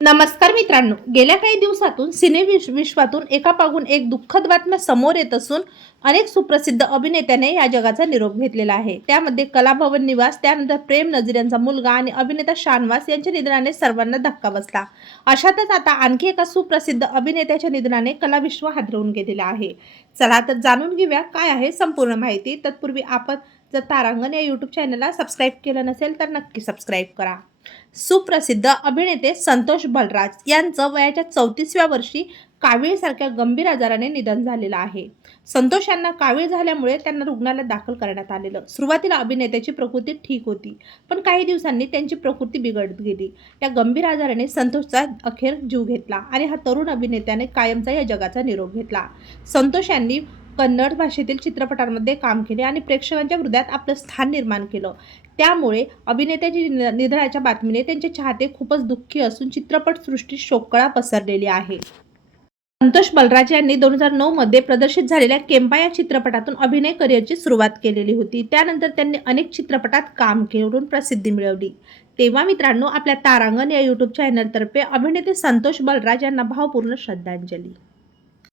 नमस्कार मित्रांनो. गेल्या काही दिवसातून सिने विश्वातून एका पागून एक दुःखद बातम्या समोर येत असून अनेक सुप्रसिद्ध अभिनेत्याने या जगाचा निरोप घेतलेला आहे. त्यामध्ये कलाभवन निवास त्यानंतर प्रेम नजीर यांचा मुलगा आणि अभिनेता शानवास यांच्या निधनाने सर्वांना धक्का बसला. अशातच आता आणखी एका सुप्रसिद्ध अभिनेत्याच्या निधनाने कलाविश्व हादरवून गेलेलं आहे. चला तर जाणून घेऊया काय आहे संपूर्ण माहिती. तत्पूर्वी आपण जर तारांगण या यूट्यूब चॅनलला सबस्क्राईब केलं नसेल तर नक्की सबस्क्राईब करा. सुप्रसिद्ध अभिनेते संतोष बलराज यांचं वयाच्या चौतीसव्या वर्षी कावीळसारख्या गंभीर आजाराने निधन झालेलं आहे. संतोष यांना कावीळ झाल्यामुळे त्यांना रुग्णालयात दाखल करण्यात आलेलं. सुरुवातीला अभिनेत्याची प्रकृती ठीक होती पण काही दिवसांनी त्यांची प्रकृती बिघडत गेली. या गंभीर आजाराने संतोषचा अखेर जीव घेतला आणि हा तरुण अभिनेत्याने कायमचा या जगाचा निरोप घेतला. संतोष यांनी कन्नड भाषेतील चित्रपटांमध्ये काम केले आणि प्रेक्षकांच्या हृदयात आपलं स्थान निर्माण केलं. त्यामुळे अभिनेत्याची नि- निधनाच्या बातमीने त्यांचे चाहते खूपच दुःखी असून चित्रपटसृष्टीत शोककळा पसरलेली आहे. संतोष बलराज यांनी दोन हजार नऊ मध्ये प्रदर्शित झालेल्या केम्पा या चित्रपटातून अभिनय करिअरची सुरुवात केलेली होती. त्यानंतर त्यांनी अनेक चित्रपटात काम करून प्रसिद्धी मिळवली. तेव्हा मित्रांनो आपल्या तारांगण या यूट्यूब चॅनलतर्फे अभिनेते संतोष बलराज यांना भावपूर्ण श्रद्धांजली.